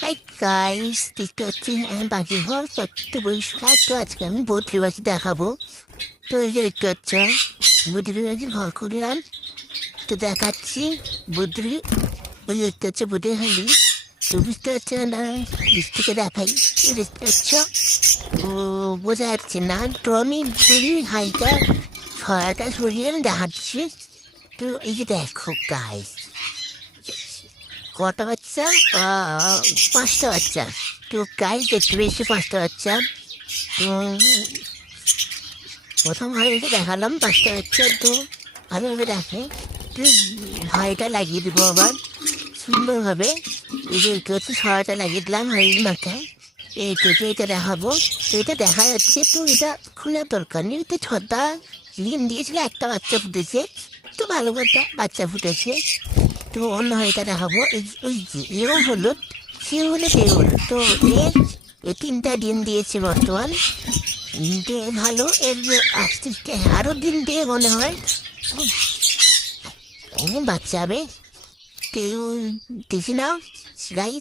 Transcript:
Hi guys, দেখতে হচ্ছে আমি বাকি ঘর সত্য পরিষ্কার। তো আজকে আমি বদ্রি বাকি দেখাবো। তো এই যে দেখতে হচ্ছে বদ্রি বাকি ঘর করলাম। তো দেখাচ্ছি বদ্রি, ওই দেখতে হচ্ছে বদ্রি হাঁড়ি। তো বুঝতে পারছে না, দৃষ্টিকে দেখাই। এই দেখতে হচ্ছে ও, বোঝা যাচ্ছে না। তো আমি বদ্রি হাঁড়িটা ছয়াটা সরিয়ে আমি দেখাচ্ছি। তো এই যে দেখো গাইস, কটা বাচ্চা? পাঁচটা বাচ্চা। তো গাইস দেখতে পেয়েছি পাঁচটা বাচ্চা। তো প্রথম ভাইকে দেখালাম পাঁচটা বাচ্চা। তো ভালোভাবে দেখে। তো ভাইটা লাগিয়ে দিব আবার সুন্দরভাবে। এই যে একটু হচ্ছে সহায়তা লাগিয়ে দিলাম হাড়ির মাথায়। এই তো এটা দেখাবো। তো এটা দেখা যাচ্ছে, তো এটা খোলার দরকার নেই। তো ছটা ডিম দিয়েছিল, একটা বাচ্চা ফুটেছে। তো ভালো কথা বাচ্চা ফুটেছে। তো অন্য এটা দেখাবো। ওই যে এও হলো, সে হলে দেউল। তো এর এ তিনটা ডিম দিয়েছে বর্তমান। দিয়ে ভালো এর যে আস্তে আস্তে আরও ডিম দিয়ে মনে হয় বাচ্চা হবে। কেউ দেখি নাও গাই।